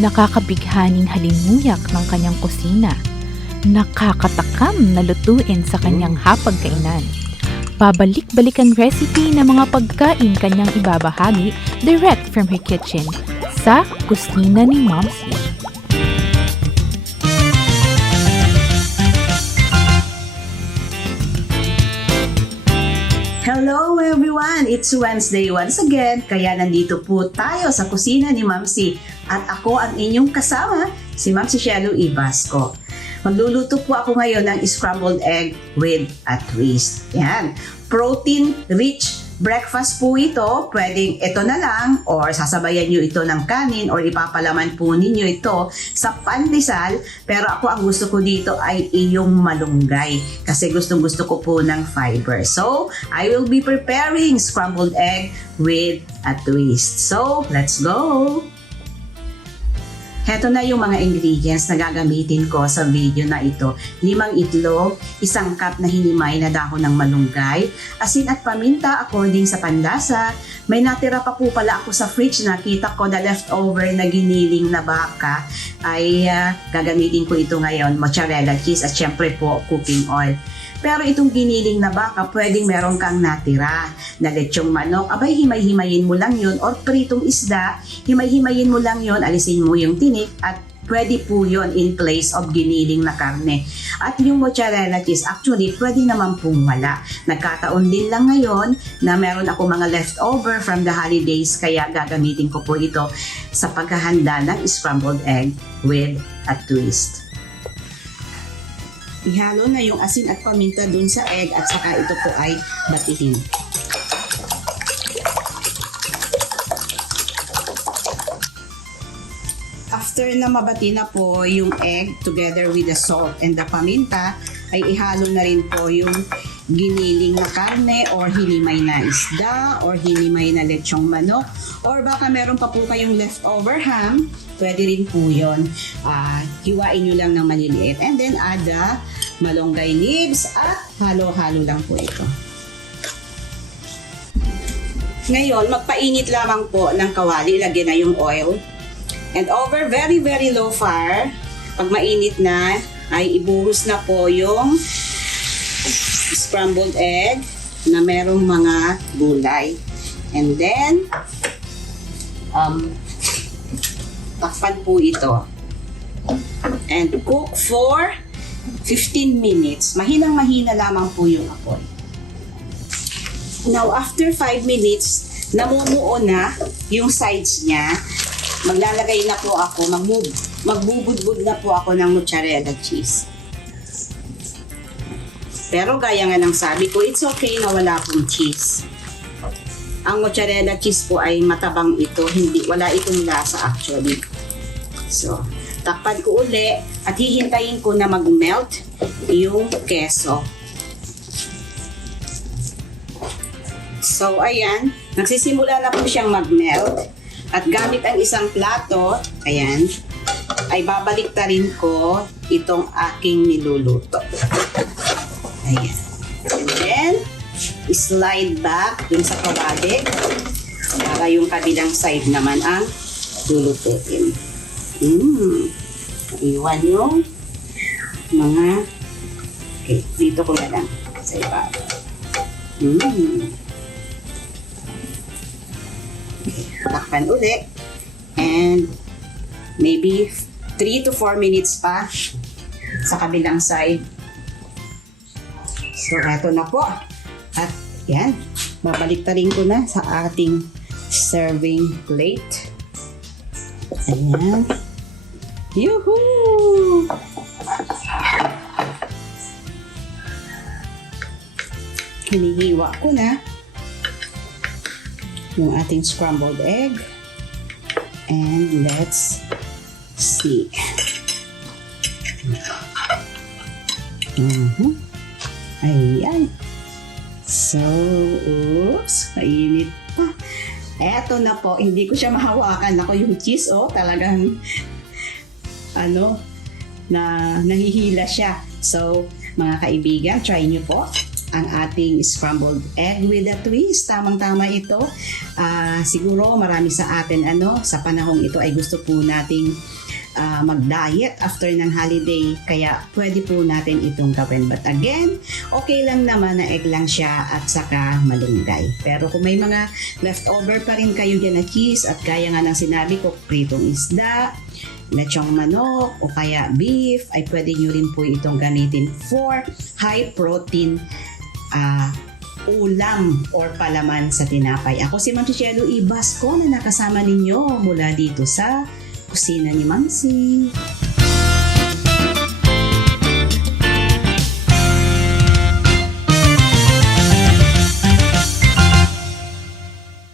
Nakakabighaning halimuyak ng kanyang kusina. Nakakatakam na lutuin sa kanyang hapagkainan. Pabalik-balikan recipe ng mga pagkain kanyang ibabahagi direct from her kitchen sa kusina ni Momsy. Hello everyone! It's Wednesday once again, kaya nandito po tayo sa kusina ni Momsy at ako ang inyong kasama, si Momsy Shelo Ibasco. Magluluto po ako ngayon ng scrambled egg with a twist. Yan, protein-rich breakfast po ito. Pwedeng ito na lang or sasabayan nyo ito ng kanin or ipapalaman po ninyo ito sa pandesal. Pero ako ang gusto ko dito ay iyong malunggay kasi gustong-gusto ko po ng fiber. So, I will be preparing scrambled egg with a twist. So, let's go! Heto na yung mga ingredients na gagamitin ko sa video na ito. 5 itlog, 1 cup na hinimay na dahon ng malunggay, asin at paminta according sa panlasa. May natira pa po pala ako sa fridge na kita ko na leftover na giniling na baka ay gagamitin ko ito ngayon, mozzarella cheese at syempre po cooking oil. Pero itong giniling na baka, pwedeng meron kang natira na lechong manok. Abay, himay-himayin mo lang yun. Or pritong isda, himay-himayin mo lang yun, alisin mo yung tinik at pwede po yun in place of giniling na karne. At yung mozzarella cheese, actually, pwede naman pong wala. Nagkataon din lang ngayon na meron ako mga leftover from the holidays, kaya gagamitin ko po ito sa paghahanda ng scrambled egg with a twist. Ihalo na yung asin at paminta dun sa egg at saka ito po ay batihin. After na mabati na po yung egg together with the salt and the paminta, ay ihalo na rin po yung giniling na karne or hinimay na isda or hinimay na lechong manok or baka meron pa po kayong leftover ham, pwede rin po yun. Hiwain nyo lang ng maliliit and then add the malunggay leaves at halo-halo lang po ito. Ngayon, magpainit lamang po ng kawali, lagyan na yung oil and over very low fire. Pag mainit na, ay ibuhos na po yung scrambled egg na merong mga gulay. And then, takpan po ito. And cook for 15 minutes. Mahinang-mahina lamang po yung apoy. Now, after 5 minutes, namumuo na yung sides niya. Maglalagay na po ako, magbubudbud na po ako ng mozzarella cheese. Pero gaya nga ng sabi ko, it's okay na wala pong cheese. Ang mozzarella cheese po ay matabang ito, wala itong lasa actually. So, takpan ko uli at hihintayin ko na mag-melt yung keso. So, ayan, nagsisimula na po siyang mag-melt at gamit ang isang plato, ayan, ay babalik ta rin ko itong aking niluluto. Ayan. And then, slide back dun sa kawali para yung kabilang side naman ang lulutuin. Iwan yung mga okay, dito ko na lang sa ibabaw. Okay, takpan uli and maybe 3 to 4 minutes pa sa kabilang side. So, eto na po. At yan, babaliktarin ko na sa ating serving plate. Ayan. Yuhuu! Hinihiwa ko na yung ating scrambled egg. And let's see. Ayan. So, oops, kainit pa. Eto na po, hindi ko siya mahawakan. Ako yung cheese, talagang, nahihila siya. So, mga kaibigan, try nyo po. ang ating scrambled egg with a twist. Tamang-tama ito. Siguro marami sa atin sa panahong ito ay gusto po nating mag-diet after ng holiday. Kaya pwede po natin itong gawin. But again, okay lang naman na egg lang siya at saka malunggay. Pero kung may mga leftover pa rin kayo dyan na cheese at kaya nga ng sinabi ko, pritong isda, lechong manok o kaya beef, ay pwede nyo rin po itong gamitin for high protein ulam or palaman sa tinapay. Ako si Ma'am Cielo Ibasco na nakasama ninyo mula dito sa kusina ni Ma'am C.